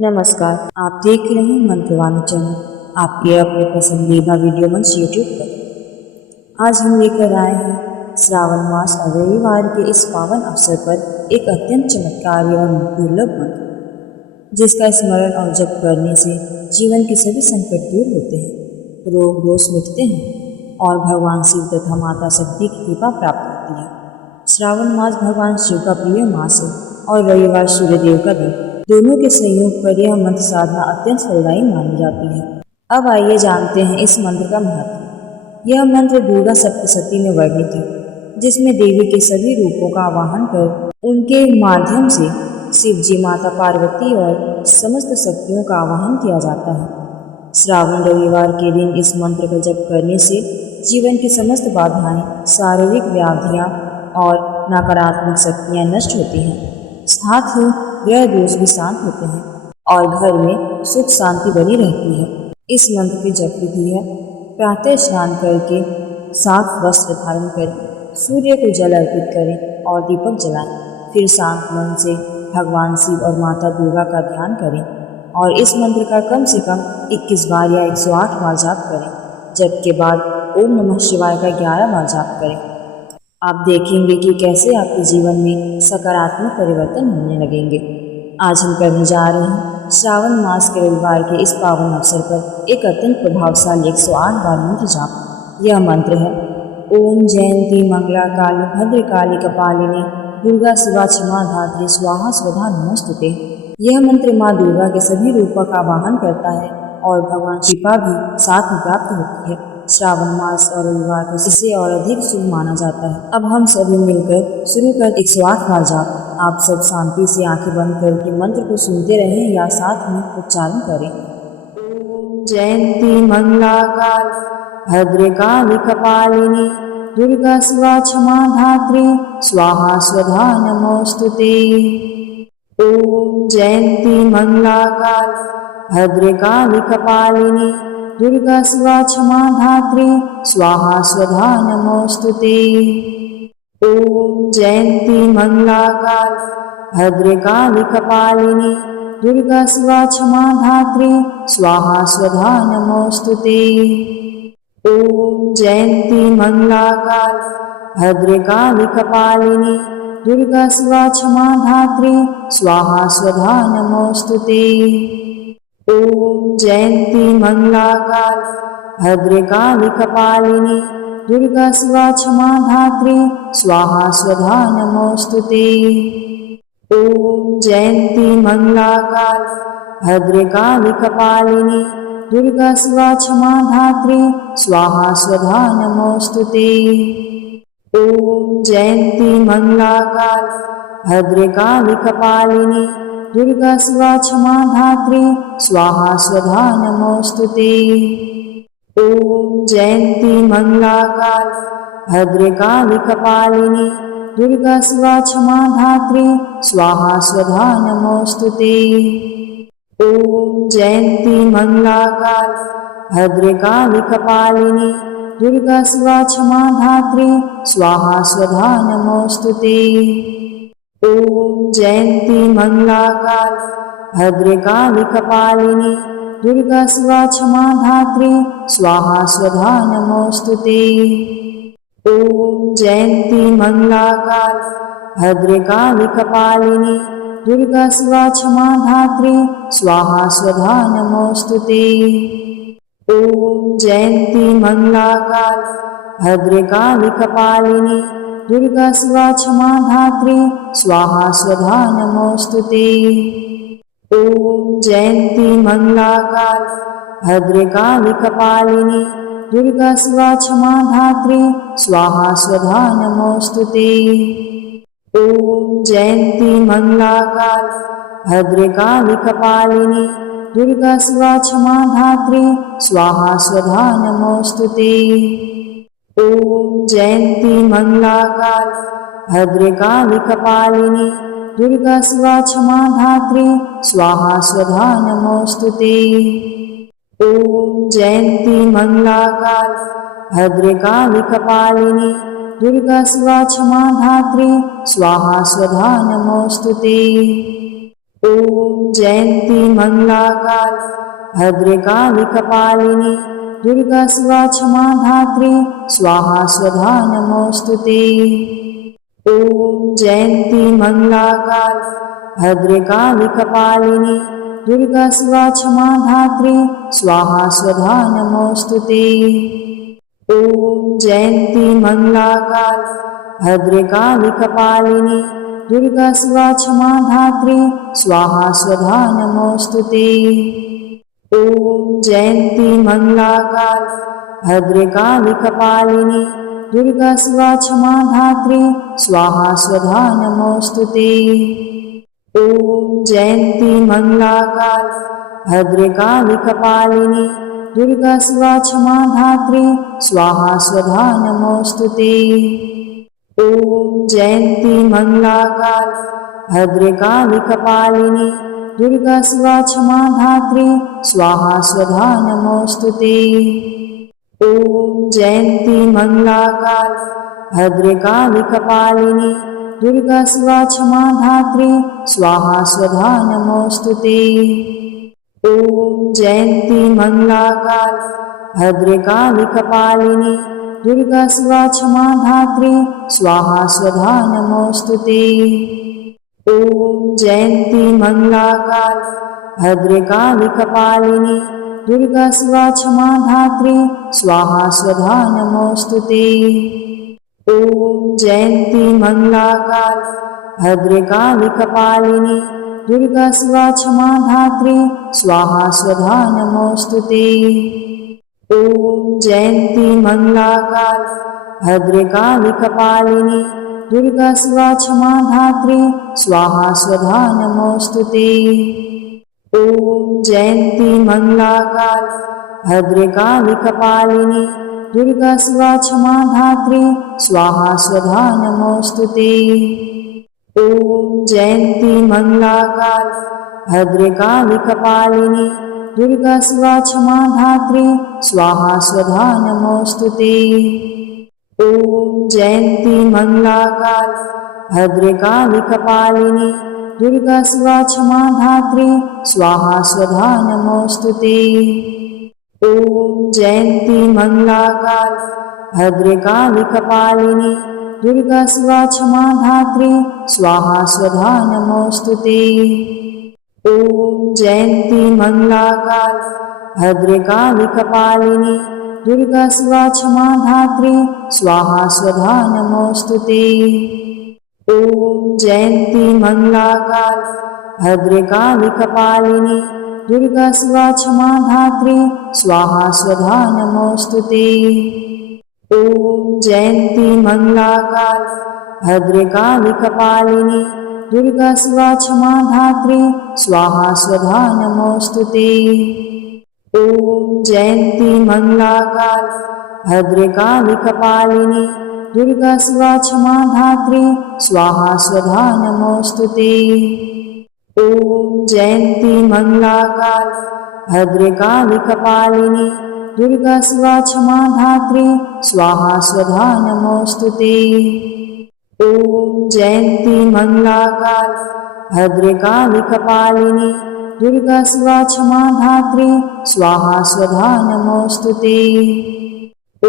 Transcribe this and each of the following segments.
नमस्कार, आप देख रहे हैं मंत्रवाणी चैनल, आपके अपने पसंदीदा वीडियो मंच यूट्यूब पर। आज हम लेकर आए हैं श्रावण मास और रविवार के इस पावन अवसर पर एक अत्यंत चमत्कारी और दुर्लभ मंत्र, जिसका स्मरण और जप करने से जीवन के सभी संकट दूर होते हैं, रोग दोष मिटते हैं और भगवान शिव तथा माता शक्ति की कृपा प्राप्त होती है। श्रावण मास भगवान शिव का प्रिय मास है और रविवार सूर्यदेव का दिन, दोनों के संयोग पर यह मंत्र साधना अत्यंत फलदायी मानी जाती है। अब आइए जानते हैं इस मंत्र का महत्व। यह मंत्र दुर्गा सप्तशती में वर्णित है, जिसमें देवी के सभी रूपों का आवाहन कर उनके माध्यम से शिव जी, माता पार्वती और समस्त शक्तियों का आवाहन किया जाता है। श्रावण रविवार के दिन इस मंत्र का जप करने से जीवन की समस्त बाधाएं, शारीरिक व्याधियां और नकारात्मक शक्तियां नष्ट होती हैं। साथ ही ग्रह दोष भी शांत होते हैं और घर में सुख शांति बनी रहती है। इस मंत्र की जप विधि है: प्रातः स्नान करके साफ वस्त्र धारण करें, सूर्य को जल अर्पित करें और दीपक जलाएं। फिर शांत मन से भगवान शिव और माता दुर्गा का ध्यान करें और इस मंत्र का कम से कम 21 बार या 108 बार जाप करें। जप के बाद ओम नमः शिवाय का 11 बार जाप करें। आप देखेंगे कि कैसे आपके जीवन में सकारात्मक परिवर्तन होने लगेंगे। आज हम करने जा रहे हैं श्रावण मास के रविवार के इस पावन अवसर पर एक अत्यंत प्रभावशाली 108 बार मंत्र जाप। यह मंत्र है: ओम जयंती मंगला काली भद्रकाली कपालिनी दुर्गा शिवा क्षमा धात्री स्वाहा स्वधा नमोस्तुते। यह मंत्र माँ दुर्गा के सभी रूपों का आवाहन करता है और भगवान कृपा भी साथ में प्राप्त होती है। श्रावण मास और रविवार को इसे और अधिक शुभ माना जाता है। अब हम सभी मिलकर शुरू कर 108 बार जाप। आप सब शांति से आंखें बंद करके मंत्र को सुनते रहें या साथ में उच्चारण करें। ओम जयंती मंगला काली भद्रकाली कपालिनी दुर्गा शिवा क्षमा धात्री स्वाहा स्वधा नमोस्तुते। ओम जयंती मंगला काली भद्रकाली कपालिनी दुर्गा शिवा क्षमा धात्री स्वाहा स्वधा नमोस्तुते। ओम जयंती मंगला काली भद्रकाली कपालिनी दुर्गा शिवा क्षमा धात्री स्वाहा स्वधा नमोस्तुते। ओम जयंती मंगला काली भद्रकाली कपालिनी दुर्गा शिवा क्षमा धात्री स्वाहा स्वधा नमोस्तुते। ओम जयंती मंगला काली भद्रकाली कपालिनी दुर्गा शिवा क्षमा धात्री स्वाहा स्वधा नमोस्तुते। ओम जयंती मंगला काली भद्रकाली कपालिनी दुर्गा शिवा क्षमा धात्री स्वाहा स्वधा नमोस्तुते। ओम जयंती मंगला काली भद्रकाली कपालिनी दुर्गा शिवा क्षमा धात्री स्वाहा स्वधा नमोस्तुते। ओम जयंती मंगला काली भद्रकाली कपालिनी दुर्गा शिवा क्षमा धात्री स्वाहा स्वधा नमोस्तुते। ओम जयंती मंगला काली भद्रकाली कपालिनी दुर्गा शिवा क्षमा धात्री स्वाहा स्वधा नमोस्तुते। ओम जयंती मंगला काली भद्रकाली कपालिनी दुर्गा शिवा क्षमा धात्री स्वाहा स्वधा नमोस्तुते। ओम जयंती मंगला काली भद्रकाली कपालिनी दुर्गा शिवा क्षमा धात्री स्वाहा स्वधा नमोस्तुते। ओम जयंती मंगला काली भद्रकाली कपालिनी दुर्गा शिवा क्षमा धात्री स्वाहा स्वधा नमोस्तुते। ओम जयंती मंगला काली भद्रकाली कपालिनी दुर्गा शिवा क्षमा धात्री स्वाहा स्वधा नमोस्तुते। ओम जयंती मंगला काली भद्रकाली कपालिनी दुर्गा शिवा क्षमा धात्री स्वाहा स्वधा नमोस्तुते। ओम जयंती मंगला काली भद्रकाली कपालिनी दुर्गा शिवा क्षमा धात्री स्वाहा स्वधा नमोस्तुते। ओम जयंती मंगला काली भद्रकाली कपालिनी दुर्गा शिवा क्षमा धात्री स्वाहा स्वधा नमोस्तुते। ॐ जयन्ती मङ्गलाकाली भद्रकाली कपालिनी दुर्गा शिवा क्षमा धात्री स्वाहा स्वधा नमोऽस्तु ते। ॐ जयन्ती मङ्गलाकाली भद्रकाली कपालिनी दुर्गा शिवा क्षमा धात्री स्वाहा स्वधा नमोऽस्तु ते। ॐ जयन्ती मङ्गलाकाली भद्रकाली कपालिनी दुर्गा शिवा क्षमा धात्री स्वाहा स्वधा नमोऽस्तु ते। ॐ जयन्ती मङ्गलाकाली भद्रकाली कपालिनी दुर्गा शिवा क्षमा धात्री स्वाहा स्वधा नमोऽस्तु ते। ॐ जयन्ती मङ्गलाकाली भद्रकाली कपालिनी दुर्गा शिवा क्षमा धात्री स्वाहा स्वधा नमोऽस्तु ते। ॐ जयन्ती मङ्गलाकाली भद्रकाली कपालिनी दुर्गा शिवा क्षमा धात्री स्वाहा स्वधा नमोऽस्तु ते। ॐ जयन्ती मङ्गलाकाली भद्रकाली कपालिनी दुर्गा शिवा क्षमा धात्री स्वाहा स्वधा नमोऽस्तु ते। ॐ जयन्ती मङ्गलाकाली भद्रकाली कपालिनी दुर्गा शिवा क्षमा धात्री स्वाहा स्वधा नमोऽस्तु ते। ॐ जयन्ती मङ्गलाकाली भद्रकाली कपालिनी दुर्गा शिवा क्षमा धात्री स्वाहा स्वधा नमोऽस्तु ते। ॐ जयन्ती मङ्गलाकाली भद्रकाली कपालिनी दुर्गा शिवा क्षमा धात्री स्वाहा स्वधा नमोऽस्तु ते। ॐ जयन्ती मङ्गलाकाली भद्रकाली कपालिनी दुर्गा शिवा क्षमा धात्री स्वाहा स्वधा नमोऽस्तु ते। ॐ जयन्ती मङ्गलाकाली भद्रकाली कपालिनी दुर्गा शिवा क्षमा धात्री स्वाहा स्वधा नमोऽस्तु ते। ॐ जयन्ती मङ्गलाकाली भद्रकाली कपालिनी दुर्गा शिवा क्षमा धात्री स्वाहा स्वधा नमोऽस्तु ते। ॐ जयन्ती मङ्गलाकाली भद्रकाली कपालिनी दुर्गा शिवा क्षमा धात्री स्वाहा स्वधा नमोऽस्तु ते। ॐ जयन्ती मङ्गलाकाली भद्रकाली कपालिनी दुर्गा शिवा क्षमा धात्री स्वाहा स्वधा नमोऽस्तु ते। ॐ जयन्ती मङ्गलाकाली भद्रकाली कपालिनी दुर्गा शिवा क्षमा धात्री स्वाहा स्वधा नमोऽस्तु ते। ॐ जयन्ती मङ्गलाकाली भद्रकाली कपालिनी दुर्गा शिवा क्षमा धात्री स्वाहा स्वधा नमोऽस्तु ते। ॐ जयन्ती मङ्गलाकाली भद्रकाली कपालिनी दुर्गा शिवा क्षमा धात्री स्वाहा स्वधा नमोऽस्तु ते। ॐ जयन्ती मङ्गलाकाली भद्रकाली कपालिनी दुर्गा शिवा क्षमा धात्री स्वाहा स्वधा नमोऽस्तु ते। ॐ जयन्ती मङ्गलाकाली भद्रकाली कपालिनी दुर्गा शिवा क्षमा धात्री स्वाहा स्वधा नमोऽस्तु ते। ॐ जयन्ती मङ्गलाकाली भद्रकाली कपालिनी दुर्गा शिवा क्षमा धात्री स्वाहा स्वधा नमोऽस्तु ते। ॐ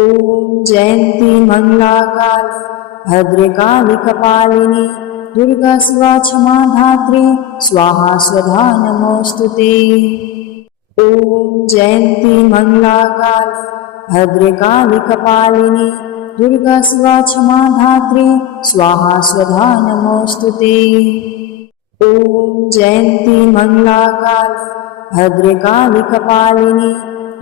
जयन्ती मङ्गलाकाली भद्रकाली कपालिनी दुर्गा शिवा क्षमा धात्री स्वाहा स्वधा नमोऽस्तु ते। ॐ जयन्ती मङ्गलाकाली भद्रकाली कपालिनी दुर्गा शिवा क्षमा धात्री स्वाहा स्वधा नमोऽस्तु ते। ॐ जयन्ती मङ्गलाकाली भद्रकाली कपालिनी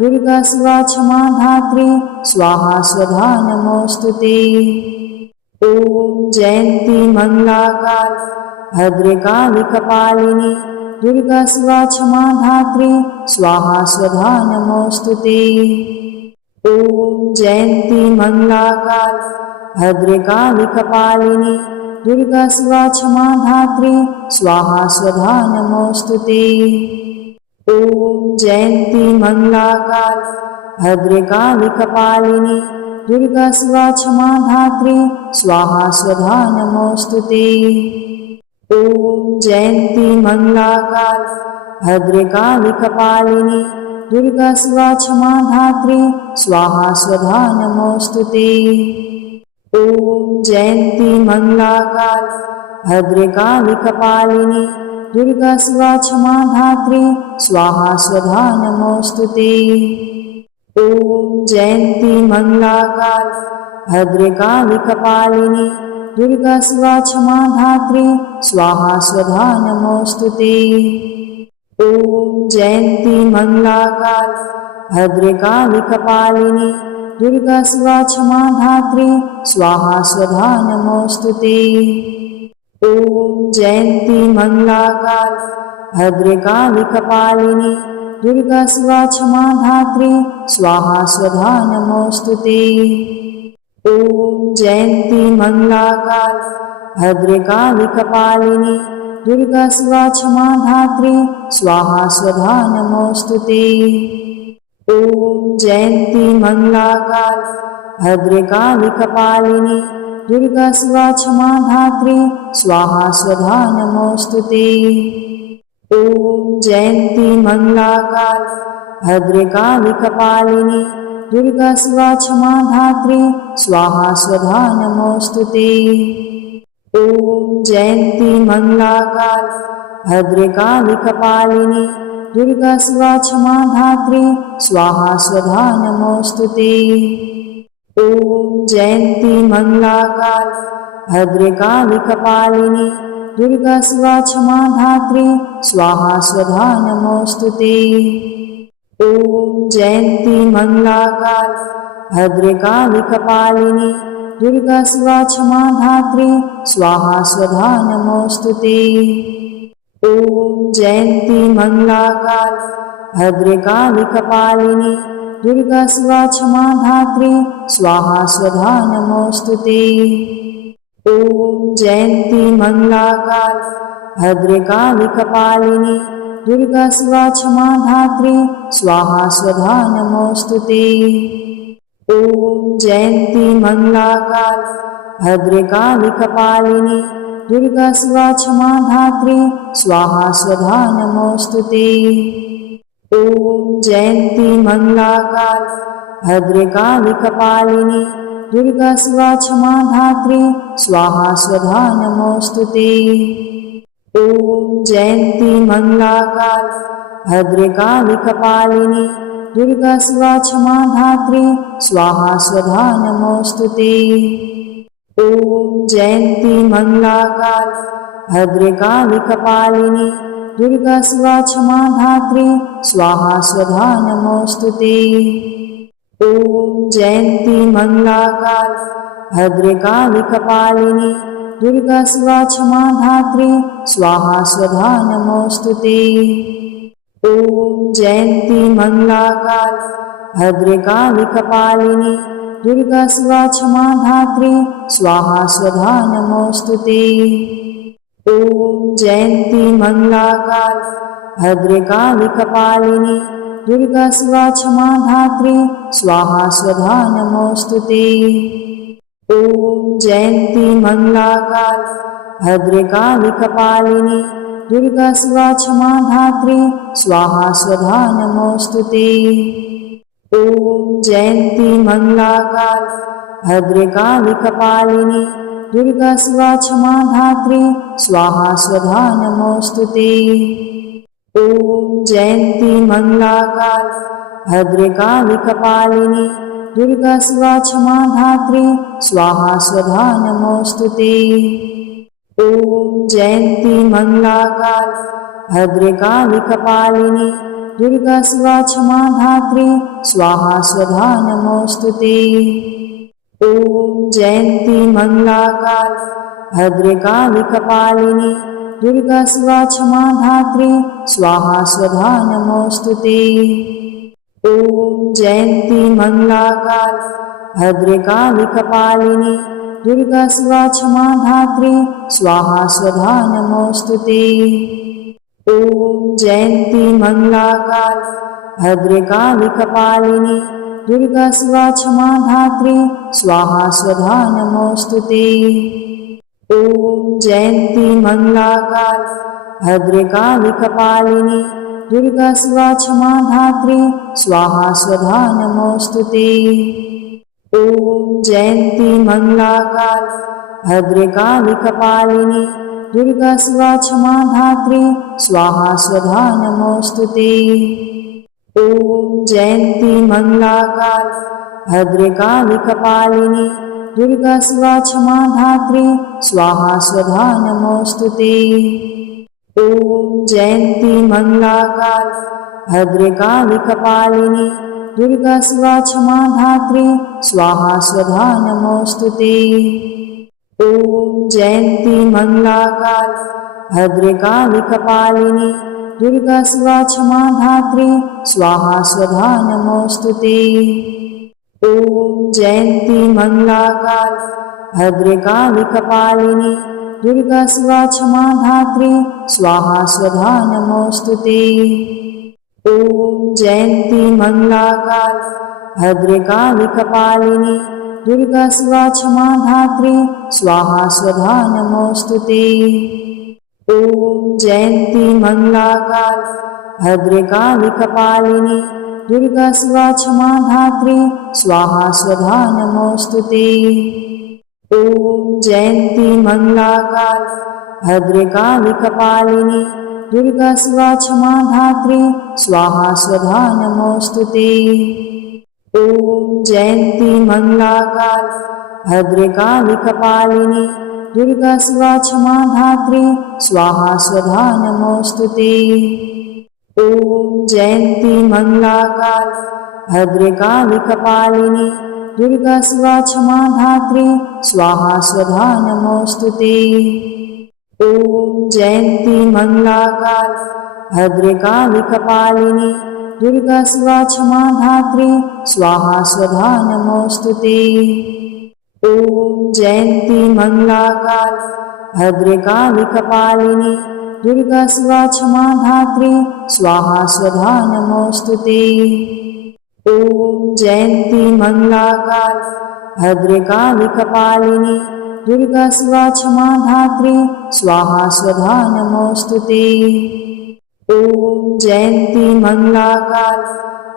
दुर्गा शिवा क्षमा धात्री स्वाहा स्वधा नमोऽस्तु ते। ॐ जयन्ती मङ्गलाकाली भद्रकाली कपालिनी दुर्गा शिवा क्षमा धात्री स्वाहा स्वधा नमोऽस्तु ते। ॐ जयन्ती मङ्गलाकाली भद्रकाली कपालिनी दुर्गा शिवा क्षमा धात्री स्वाहा स्वधा नमोऽस्तु ते। ॐ जयन्ती मङ्गलाकाली भद्रकाली कपालिनी दुर्गा शिवा क्षमा धात्री स्वाहा स्वधा नमोऽस्तु ते। ॐ जयन्ती मङ्गलाकाली भद्रकाली कपालिनी दुर्गा शिवा क्षमा धात्री स्वाहा स्वधा नमोऽस्तु ते। ॐ जयन्ती मङ्गलाकाली भद्रकाली कपालिनी दुर्गा शिवा क्षमा धात्री स्वाहा स्वधा नमोऽस्तु ते। ॐ जयन्ती मङ्गलाकाली भद्रकाली कपालिनी दुर्गा शिवा क्षमा धात्री स्वाहा स्वधा नमोऽस्तु ते। ॐ जयन्ती मङ्गलाकाली भद्रकाली कपालिनी दुर्गा शिवा क्षमा धात्री स्वाहा स्वधा नमोऽस्तु ते। ॐ जयन्ती मङ्गलाकाली भद्रकाली कपालिनी दुर्गा शिवा क्षमा धात्री स्वाहा स्वधा नमोऽस्तु ते। ॐ जयन्ती मङ्गलाकाली भद्रकाली कपालिनी दुर्गा शिवा क्षमा धात्री स्वाहा स्वधा नमोऽस्तु ते। ॐ जयन्ती मङ्गलाकाली भद्रकाली कपालिनी दुर्गा शिवा क्षमा धात्री स्वाहा स्वधा नमोऽस्तु ते। ॐ जयन्ती मङ्गलाकाली भद्रकाली कपालिनी दुर्गा शिवा क्षमा धात्री स्वाहा स्वधा नमोऽस्तु ते। ॐ जयन्ती मङ्गलाकाली भद्रकाली कपालिनी दुर्गा शिवा क्षमा धात्री स्वाहा स्वधा नमोऽस्तु ते। ॐ जयन्ती मङ्गलाकाली भद्रकाली कपालिनी दुर्गा शिवा क्षमा धात्री स्वाहा स्वधा नमोऽस्तु ते। ॐ जयन्ती मङ्गलाकाली भद्रकाली कपालिनी दुर्गा शिवा क्षमा धात्री स्वाहा स्वधा नमोऽस्तु ते। ॐ जयन्ती मङ्गलाकाली भद्रकाली कपालिनी दुर्गा शिवा क्षमा धात्री स्वाहा स्वधा नमोऽस्तु ते। ॐ जयन्ती मङ्गलाकाली भद्रकाली कपालिनी दुर्गा शिवा क्षमा धात्री स्वाहा स्वधा नमोऽस्तु ते। ॐ जयन्ती मङ्गलाकाली भद्रकाली कपालिनी दुर्गा शिवा क्षमा धात्री स्वाहा स्वधा नमोऽस्तु ते। ॐ जयन्ती मङ्गलाकाली भद्रकाली कपालिनी दुर्गा शिवा क्षमा धात्री स्वाहा स्वधा नमोऽस्तु ते। ॐ जयन्ती मङ्गलाकाली भद्रकाली कपालिनी दुर्गा शिवा क्षमा धात्री स्वाहा स्वधा नमोऽस्तु ते। ॐ जयन्ती मङ्गलाकाली भद्रकाली कपालिनी दुर्गा शिवा क्षमा धात्री स्वाहा स्वधा नमोऽस्तु ते। ॐ जयन्ती मङ्गलाकाली भद्रकाली कपालिनी दुर्गा शिवा क्षमा धात्री स्वाहा स्वधा नमोऽस्तु ते। ॐ जयन्ती मङ्गलाकाली भद्रकाली कपालिनी दुर्गा शिवा क्षमा धात्री स्वाहा स्वधा नमोऽस्तु ते। ॐ जयन्ती मङ्गलाकाली भद्रकाली कपालिनी दुर्गा शिवा क्षमा धात्री स्वाहा स्वधा नमोऽस्तु ते। ॐ जयन्ती मङ्गलाकाली भद्रकाली कपालिनी दुर्गा शिवा क्षमा धात्री स्वाहा स्वधा नमोऽस्तु ते। ॐ जयन्ती मङ्गलाकाली भद्रकाली कपालिनी दुर्गा शिवा क्षमा धात्री स्वाहा स्वधा नमोऽस्तु ते। ॐ जयन्ती मङ्गलाकाली भद्रकाली कपालिनी दुर्गा शिवा क्षमा धात्री स्वाहा स्वधा नमोऽस्तु ते। ॐ जयन्ती मङ्गलाकाली भद्रकाली कपालिनी दुर्गा शिवा क्षमा धात्री स्वाहा स्वधा नमोऽस्तु ते। ॐ जयन्ती मङ्गलाकाली भद्रकाली कपालिनी दुर्गा शिवा क्षमा धात्री स्वाहा स्वधा नमोऽस्तु ते। ॐ जयन्ती मङ्गलाकाली भद्रकाली कपालिनी दुर्गा शिवा क्षमा धात्री स्वाहा स्वधा नमोऽस्तु ते। ॐ जयन्ती मङ्गलाकाली भद्रकाली कपालिनी दुर्गा शिवा क्षमा धात्री स्वाहा स्वधा नमोऽस्तु ते। ॐ जयन्ती मङ्गलाकाली भद्रकाली कपालिनी दुर्गा शिवा क्षमा धात्री स्वाहा स्वधा नमोऽस्तु ते। ॐ जयन्ती मङ्गलाकाली भद्रकाली कपालिनी दुर्गा शिवा क्षमा धात्री स्वाहा स्वधा नमोऽस्तु ते। ॐ जयन्ती मङ्गलाकाली भद्रकाली कपालिनी दुर्गा शिवा क्षमा धात्री स्वाहा स्वधा नमोऽस्तु ते। ॐ जयन्ती मङ्गलाकाली भद्रकाली कपालिनी दुर्गा शिवा क्षमा धात्री स्वाहा स्वधा नमोऽस्तु ते। ॐ जयन्ती मङ्गलाकाली भद्रकाली कपालिनी दुर्गा शिवा क्षमा धात्री स्वाहा स्वधा नमोऽस्तु ते। ॐ जयन्ती मङ्गलाकाली भद्रकाली कपालिनी दुर्गा शिवा क्षमा धात्री स्वाहा स्वधा नमोऽस्तु ते। ॐ जयन्ती मङ्गलाकाली भद्रकाली कपालिनी दुर्गा शिवा क्षमा धात्री स्वाहा स्वधा नमोऽस्तु ते। ॐ जयन्ती मङ्गलाकाली भद्रकाली कपालिनी दुर्गा शिवा क्षमा धात्री स्वाहा स्वधा नमोऽस्तु ते। ॐ जयन्ती मङ्गलाकाली भद्रकाली कपालिनी दुर्गा शिवा क्षमा धात्री स्वाहा स्वधा नमोऽस्तु ते। ॐ जयन्ती मङ्गलाकाली भद्रकाली कपालिनी दुर्गा शिवा क्षमा धात्री स्वाहा स्वधा नमोऽस्तु ते। ॐ जयन्ती मङ्गलाकाली भद्रकाली कपालिनी दुर्गा शिवा क्षमा धात्री स्वाहा स्वधा नमोऽस्तु ते। ॐ जयन्ती मङ्गलाकाली भद्रकाली कपालिनी दुर्गा शिवा क्षमा धात्री स्वाहा स्वधा नमोऽस्तु ते। ॐ जयन्ती मङ्गलाकाली भद्रकाली कपालिनी दुर्गा शिवा क्षमा धात्री स्वाहा स्वधा नमोऽस्तु ते। ॐ जयन्ती मङ्गलाकाली भद्रकाली कपालिनी दुर्गा शिवा क्षमा धात्री स्वाहा स्वधा नमोऽस्तु ते। ॐ जयन्ती मङ्गलाकाली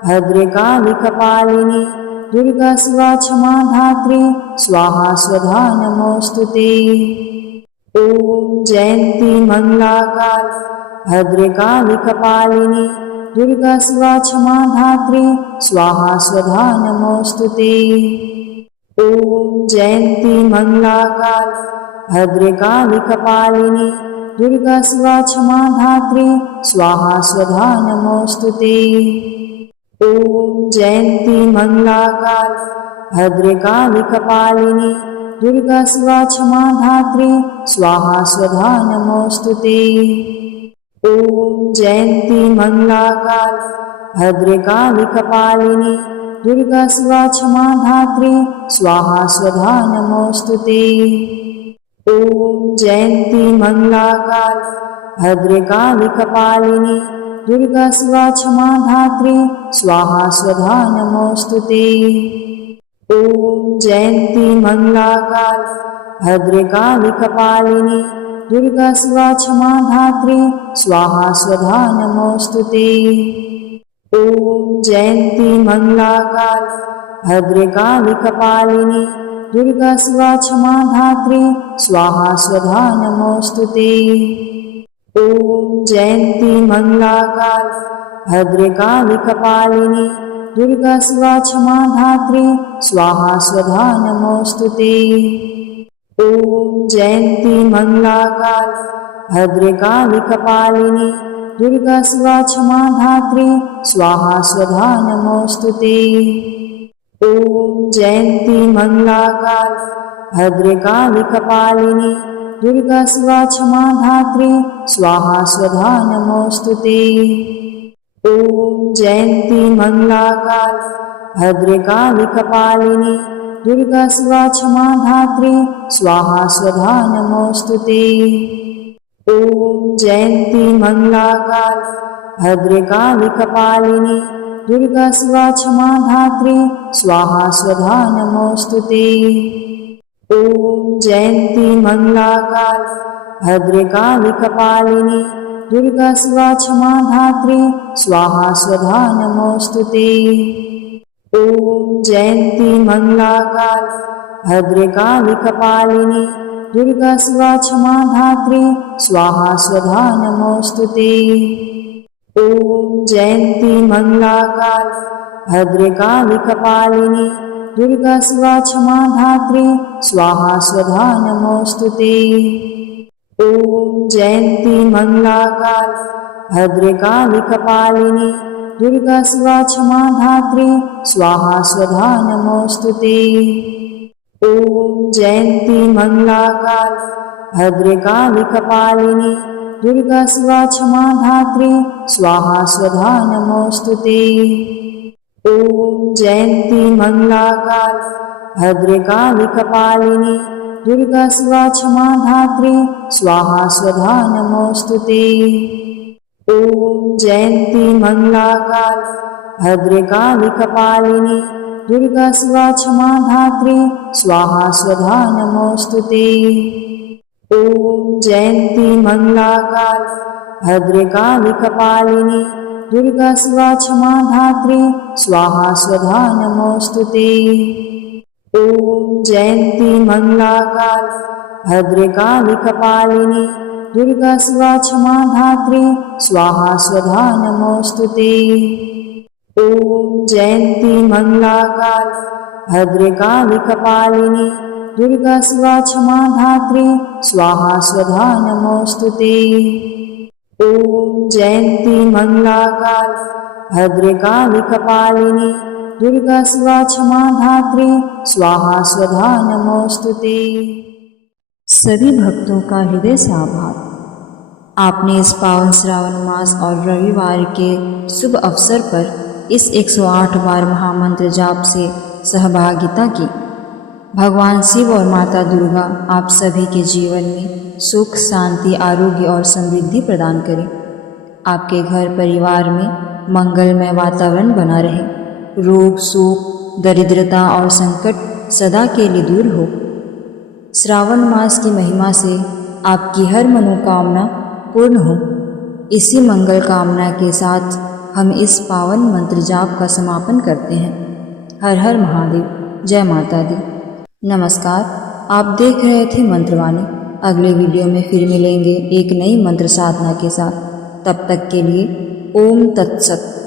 भद्रकाली कपालिनी दुर्गा शिवा क्षमा धात्री स्वाहा स्वधा नमोऽस्तु ते। ॐ जयन्ती मङ्गलाकाली भद्रकाली कपालिनी दुर्गा शिवा क्षमा धात्री स्वाहा स्वधा नमोऽस्तु ते। ॐ जयन्ती मङ्गलाकाली भद्रकाली कपालिनी दुर्गा शिवा क्षमा धात्री स्वाहा स्वधा नमोऽस्तु ते। ॐ जयन्ती मङ्गलाकाली भद्रकाली कपालिनी दुर्गा शिवा क्षमा धात्री स्वाहा स्वधा नमोऽस्तु ते। ॐ जयन्ती मङ्गलाकाली भद्रकाली कपालिनी दुर्गा शिवा क्षमा धात्री स्वाहा स्वधा नमोऽस्तु ते। ॐ जयन्ती मङ्गलाकाली भद्रकाली कपालिनी दुर्गा शिवा क्षमा धात्री स्वाहा स्वधा नमोऽस्तु ते। ॐ जयन्ती मङ्गलाकाली भद्रकाली कपालिनी दुर्गा शिवा क्षमा धात्री स्वाहा स्वधा नमोऽस्तु ते। ॐ जयन्ती मङ्गलाकाली भद्रकाली कपालिनी दुर्गा शिवा क्षमा धात्री स्वाहा स्वधा नमोऽस्तु ते। ॐ जयन्ती मङ्गलाकाली भद्रकाली कपालिनी दुर्गा शिवा क्षमा धात्री स्वाहा स्वधा नमोऽस्तु ते। ॐ जयन्ती मङ्गलाकाली भद्रकाली कपालिनी दुर्गा शिवा क्षमा धात्री स्वाहा स्वधा नमोऽस्तु ते। ॐ जयन्ती मङ्गलाकाली भद्रकाली कपालिनी दुर्गा शिवा क्षमा धात्री स्वाहा स्वधा नमोऽस्तु ते। ॐ जयन्ती मङ्गलाकाली भद्रकाली कपालिनी दुर्गा शिवा क्षमा धात्री स्वाहा स्वधा नमोऽस्तु ते। ॐ जयन्ती मङ्गलाकाली भद्रकाली कपालिनी दुर्गा शिवा क्षमा धात्री स्वाहा स्वधा नमोऽस्तु ते। ॐ जयन्ती मङ्गलाकाली भद्रकाली कपालिनी दुर्गा शिवा क्षमा धात्री स्वाहा स्वधा नमोऽस्तु ते। ॐ जयन्ती मङ्गलाकाली भद्रकाली कपालिनी दुर्गा शिवा क्षमा धात्री स्वाहा स्वधा नमोऽस्तु ते। ॐ जयन्ती मङ्गलाकाली भद्रकाली कपालिनी दुर्गा शिवा क्षमा धात्री स्वाहा स्वधा नमोऽस्तु ते। ॐ जयन्ती मङ्गलाकाली भद्रकाली कपालिनी दुर्गा शिवा क्षमा धात्री स्वाहा स्वधा नमोऽस्तु ते। ॐ जयन्ती मङ्गलाकाली भद्रकाली कपालिनी दुर्गा शिवा क्षमा धात्री स्वाहा स्वधा नमोऽस्तु ते। ॐ जयन्ती मङ्गलाकाली भद्रकाली कपालिनी दुर्गा शिवा क्षमा धात्री स्वाहा स्वधा नमोऽस्तु ते। ॐ जयन्ती मङ्गलाकाली भद्रकाली कपालिनी दुर्गा शिवा क्षमा धात्री स्वाहा स्वधा नमोऽस्तु ते। ॐ जयन्ती मङ्गलाकाली भद्रकाली कपालिनी दुर्गा शिवा क्षमा धात्री स्वाहा स्वधा नमोऽस्तु ते। ॐ जयन्ती मङ्गलाकाली भद्रकाली कपालिनी दुर्गा शिवा क्षमा धात्री स्वाहा स्वधा नमोऽस्तु ते। ॐ जयन्ती मङ्गलाकाली भद्रकाली कपालिनी दुर्गा शिवा क्षमा धात्री स्वाहा स्वधा नमोऽस्तु ते। ॐ जयन्ती मङ्गलाकाली भद्रकाली कपालिनी दुर्गा शिवा क्षमा धात्री स्वाहा स्वधा नमोऽस्तु ते। सभी भक्तों का हृदय से आभार। आपने इस पावन श्रावण मास और रविवार के शुभ अवसर पर इस 108 बार महामंत्र जाप से सहभागिता की। भगवान शिव और माता दुर्गा आप सभी के जीवन में सुख, शांति, आरोग्य और समृद्धि प्रदान करें। आपके घर परिवार में मंगलमय वातावरण बना रहे। रोग, शोक, दरिद्रता और संकट सदा के लिए दूर हो। श्रावण मास की महिमा से आपकी हर मनोकामना पूर्ण हो। इसी मंगल कामना के साथ हम इस पावन मंत्र जाप का समापन करते हैं। हर हर महादेव। जय माता दी। नमस्कार, आप देख रहे थे मंत्रवाणी। अगले वीडियो में फिर मिलेंगे एक नई मंत्र साधना के साथ। तब तक के लिए ओम तत्सत।